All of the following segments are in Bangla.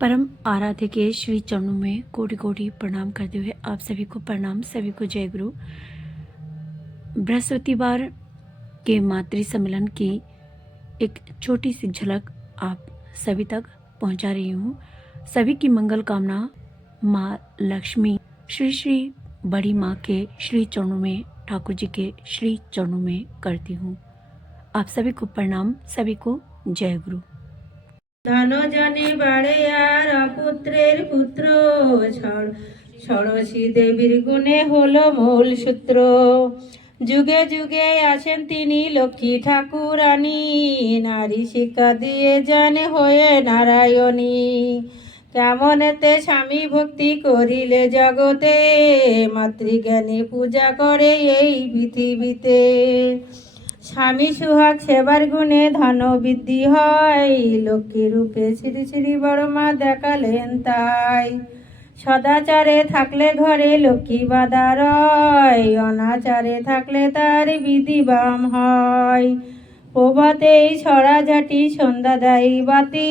परम आराध्य के श्री चरणों में कोटि कोटि प्रणाम करते हुए आप सभी को प्रणाम, सभी को जय गुरु। बृहस्पतिवार के मातृ सम्मेलन की एक छोटी सी झलक आप सभी तक पहुंचा रही हूँ। सभी की मंगल कामना माँ लक्ष्मी श्री श्री बड़ी माँ के श्री चरणों में, ठाकुर जी के श्री चरणों में करती हूँ। आप सभी को प्रणाम, सभी को जय गुरु। धन जने बाड़े আর পুত্রের পুত্র ষোড়শী দেবীর গুণে হলো মূল সূত্র। যুগে যুগে আছেন তিনি লক্ষ্মী ঠাকুরানী, নারী শিক্ষা দিয়ে জানে হয়ে নারায়ণী। কেমনেতে স্বামী ভক্তি করিলে জগতে, মাতৃজ্ঞানে পূজা করে এই পৃথিবীতে। স্বামী সুহাগ সেবার গুণে ধন বৃদ্ধি হয়, লক্ষ্মী রূপে শ্রী শ্রী বড় মা দেখালেন তাই। সদাচারে থাকলে ঘরে লক্ষ্মী বাধা রয়, অনাচারে থাকলে তার বিধি বাম হয়। প্রভাতেই ছড়া ঝাঁটি সন্ধ্যা দেয় বাতি,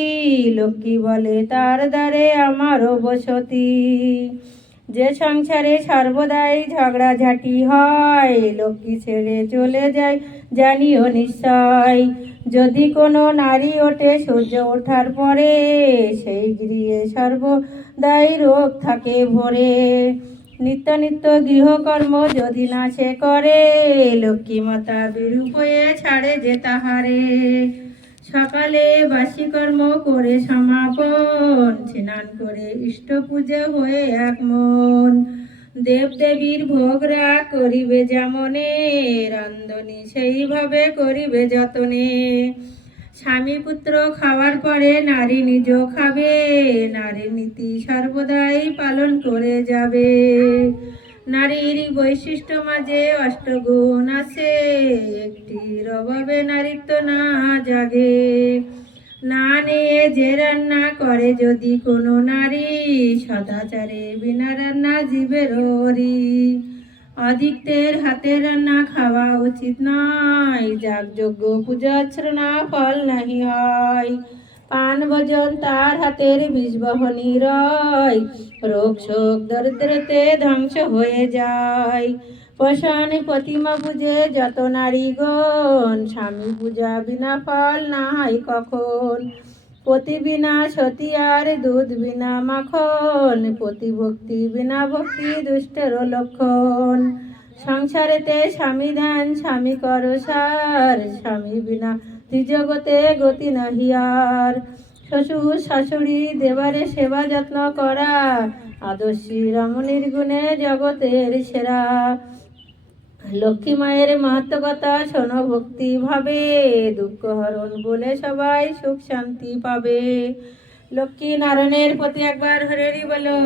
লক্ষ্মী বলে তার দ্বারে আমারও বসতি। যে সংসারে সর্বদাই ঝগড়া ঝাঁটি হয়, লক্ষ্মী ছেড়ে চলে যায় জানিও নিশ্চয়। যদি কোনো নারী ওঠে সূর্য ওঠার পরে, সেই গৃহে সর্বদাই রোগ থাকে ভরে। নিত্য নিত্য গৃহকর্ম যদি না সে করে, লক্ষ্মী মাতা বিরূপ হয়ে ছাড়ে যে তাহারে। সকালে বাসি কর্ম করে সমাপন, স্নান করে ইষ্ট পূজা হয়ে এক মন। দেবদেবীর ভোগরা করিবে যেমনে, রান্ধনি সেইভাবে করিবে যতনে। স্বামী পুত্র খাওয়ার পরে নারী নিজ খাবে, নারী নীতি সর্বদাই পালন করে যাবে। নারীর বৈশিষ্ট্য মাঝে অষ্টগুণ আছে, একটির অভাবে নারীত্ব না জাগে। না নিয়ে যে রান্না করে যদি কোনো নারী, সদাচারে বিনা রান্না জীবের হরি। অধিকদের হাতে রান্না খাওয়া উচিত নয়, যাগযজ্ঞ পূজা অর্চনা ফল নাহি হয়। পান ভোজন তার হাতের বিষবহনী রয়, রোগ শোক দরিদ্রতে ধ্বংস হয়ে যায়। পোষণ প্রতিমা পূজে যত নারীগণ, স্বামী পূজা বিনা ফল না হয় কখন। পতি বিনা সতী আর দুধ বিনা মাখন, প্রতিভক্তি বিনা ভক্তি দুষ্টের লক্ষণ। সংসারেতে স্বামী ধ্যান স্বামী কর সার, স্বামী বিনা ত্রিজগতে গতি নাহি আর। শ্বশুর শাশুড়ি দেবারে সেবা যত্ন করা, আদর্শী রমণীর গুণে জগতের সেরা। লক্ষ্মী মায়ের মাহাত্ম্য কথা শোনো ভক্তি ভাবে, দুঃখ হরণ বলে সবাই সুখ শান্তি পাবে। লক্ষ্মী নারায়ণের প্রতি একবার হরেরি বলো,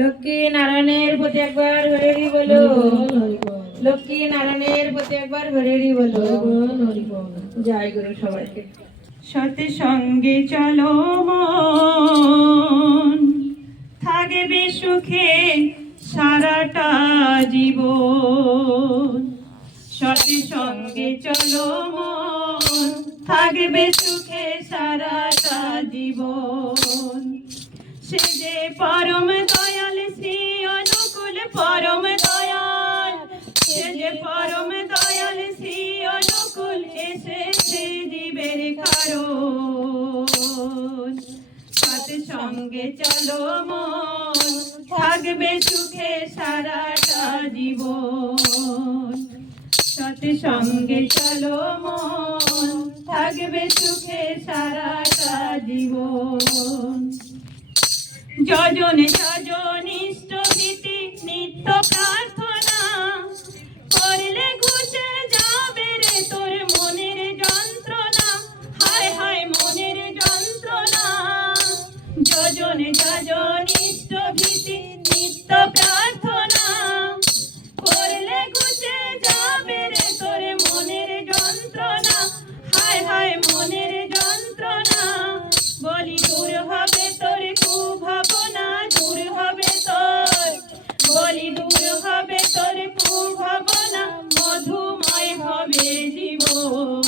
লক্ষ্মী নারায়ণের প্রতি একবার হরেরি বলো, লক্ষ্মী নারায়ণের প্রতি একবার হরেরি বলো। জয় গুরু সবাইকে। সতে সঙ্গে চলো মন, থাকবে সুখে সারাটা জীবন। সতে সঙ্গে চলো মন, থাকবে সুখে সারাটা জীবন। সে যে পরম দয়াল শ্রী অনুকূল পরম দয়াল, সে যে পরম দয়াল শ্রী অনুকূল এসেছে জীবের কারণ। সাথে সঙ্গে চলো মন, থাকবে সুখে সারাটা জীবন। সাথে সঙ্গে চলো মন, থাকবে সুখে সারাটা জীবন। যজন যজন ইষ্ট ভীতি নিত্য প্রার্থনা, করলে ঘুচে যাবে রে তোর মনের যন্ত্রণা। হায় হায় মনের যন্ত্রণা। যজন যজন ইষ্ট ভীতি নিত্য প্রার্থনা, করলে ঘুচে যাবে রে তোর মনের যন্ত্রণা। হায় হায় মনের যন্ত্রণা। বলি দূর হবে তোর কুভাবনা, দূর হবে তোর, বলি দূর হবে তোর কুভাবনা, মধুময় হবে জীবন।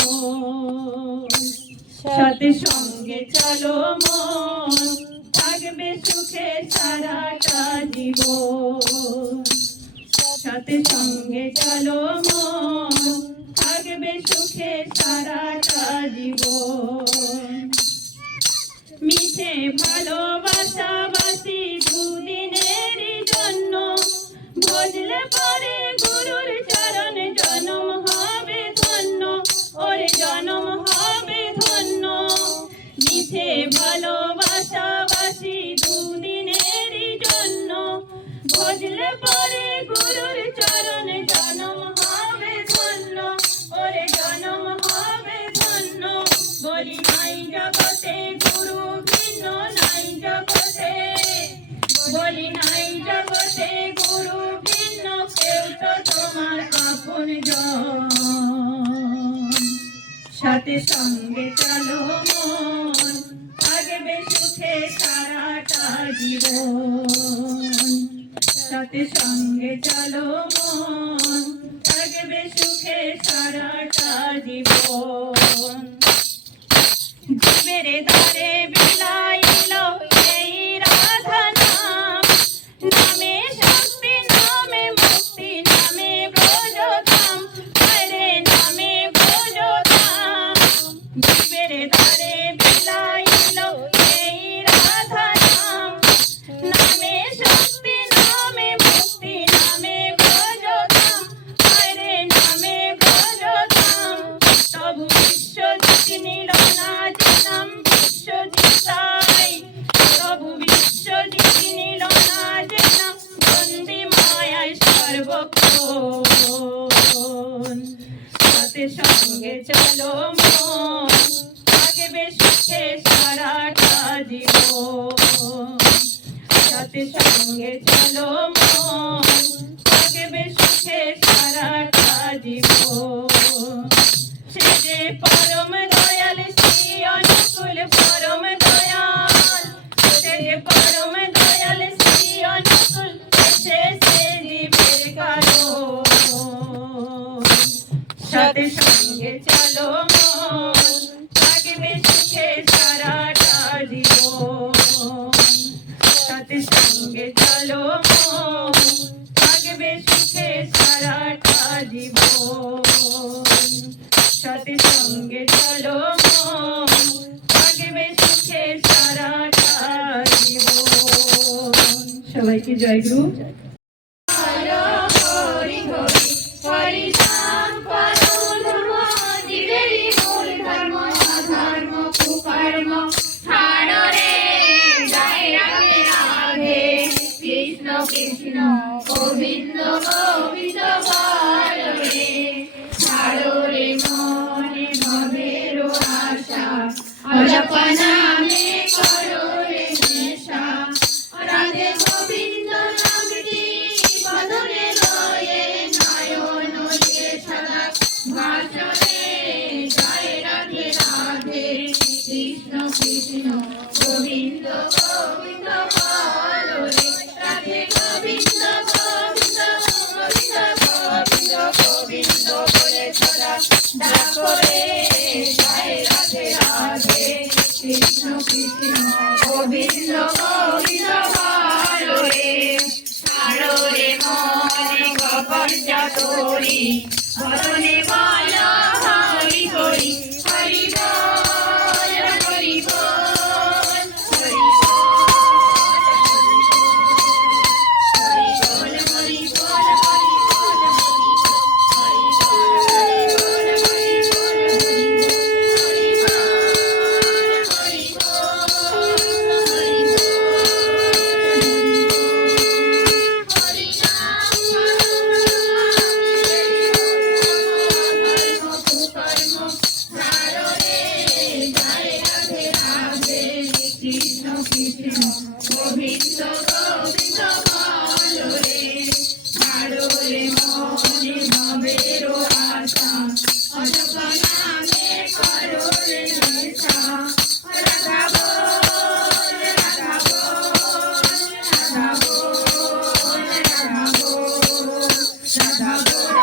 সৎ সঙ্গে চলো মন থাকবে সুখে সারাটা জীবন সৎসঙ্গে চলো মন থাকবে সুখে সারাটা জীবন মিছে ভালোবাসা বাসি দুদিনেরই জন্য বুঝলে পরে গুরুর চরণ জনম হবে ধন্য ওরে জনম হবে ধন্য মিছে ভালোবাসা বাসি দুদিনেরই জন্য বুঝলে পরে গুরুর চরণ জনম হবে ধন্য ওরে জনম হবে ধন্য বলি নাই জগতে গুরু ভিন্ন নাই জগতে বলি নাই জগতে গুরু ভিন্ন কেউ তো তোমার আপন জন সাথে সঙ্গে চলো মন থাকবে সুখে সারাটা জীবন সাথে সঙ্গে চলো মন থাকবে সুখে সারাটা জীবন জীবের দ্বারে বিলাইল এই রাধা নাম নামে শক্তি নামে মুক্তি নামে ব্রজধাম হরে নামে ব্রজধাম জীবের দ্বারে বিলাইল এই রাধা নাম নামে শক্তি নামে মুক্তি নামে ব্রজধাম হরে নামে ব্রজধাম তবু বিশ্বজিৎ নিল না যে নাম বিশ্বজিতাই তবু বিশ্বজিৎ নিল না যে নাম বন্দি মায়ায় সর্বক্ষণ সাথে সঙ্গে চলো মন থাকবে সুখে সারাটা জীবন সাথে সঙ্গে চলো মন থাকবে সুখে সারাটা জীবন সে যে পরম দয়াল শ্রী অনুকূল পরম দয়াল সে যে পরম দয়াল শ্রী অনুকূল সে জীবের কারণ সাথে সঙ্গে চলো মন থাকবে সুখে সারাটা জীবন সাথে সঙ্গে চলো মন থাকবে সুখে সারাটা জীবন সাথে সঙ্গে চলো মন থাকবে সুখে সারাটা জীবন সবাইকে জয় গুরু হরি হরি হরি নাম পরম ধর্ম জীবেরই মূল ধর্ম অধর্ম কুকর্ম ছাড় রে জয় রাধে রাধে কৃষ্ণ কৃষ্ণ গোবিন্দ গোবিন্দ বল রে ছাড় রে মনে ভবের আশা অজপনামে করো রে নেশা রাধে গোবিন্দ নামটি বদনে রয়ে নয়ন দিয়ে সদা ভাসরে জয় রাধে রাধে কৃষ্ণ কৃষ্ণ গোবিন্দ গোবিন্দ বল রে রাধে গোবিন্দ গোবিন্দ গোবিন্দ গোবিন্দ গোবিন্দ বলে সদা ডাকো রে জয় রাধে রাধে কৃষ্ণ কৃষ্ণ গোবিন্দ গোবিন্দ বল রে ছাড়ো রে মনে কপঞ্চ তোরি বদনে বল হরি হরি হরি বল হরি বল হরি বল হরি বল হরি বল হরি বল হরি বল হরি কৃষ্ণ কৃষ্ণ গোবিন্দ গোবিন্দ বল রে ছাড়ো রে মনে ভবের আশা অজপনামে করো রে নেশা রাধা বল রাধা বল রাধা বল রাধা বল রাধা বল রাধা বল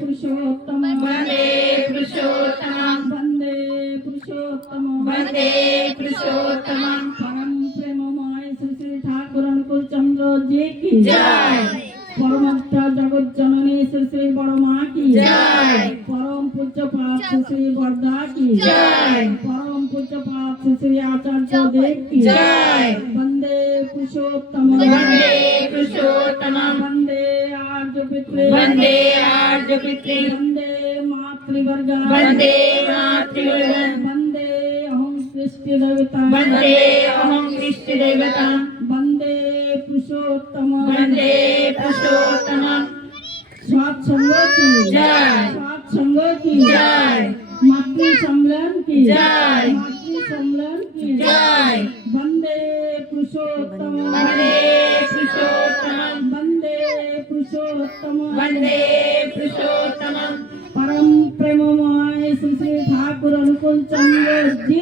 पुरुषोत्तम वन्दे पुरुषोत्तमं वन्दे पुरुषोत्तम वन्दे पुरुषोत्तमं परम प्रेममय श्री ठाकुर अनुकूल चंद्र जी की जय परमत्ता जगत जननी श्री बड़ माँ की जय परम पूज्य पाप श्री वरदा की जय परम पूज्य पाप श्री आचार्य देव की जय वंदे पुरुषोत्तम वंदे पुरुषोत्तम वंदे आर्य पितृ वंदे आर्य पितृ वंदे मातृवर्ग वंदे मातृवर्ग वंदे अहं सृष्टि देवता वंदे अहं सृष्टि देवता वंदे पुरुषोत्तम वंदे पुरुषोत्तम स्वात संग की जय स्वात संग की जय मातृ सम्मेलन की जय मातृ सम्मेलन की जय वंदे पुरुषोत्तम वंदे पुरुषोत्तम वंदे पुरुषोत्तम वंदे पुरुषोत्तम परम प्रेममय श्री ठाकुर अनुकूल चंद्र जी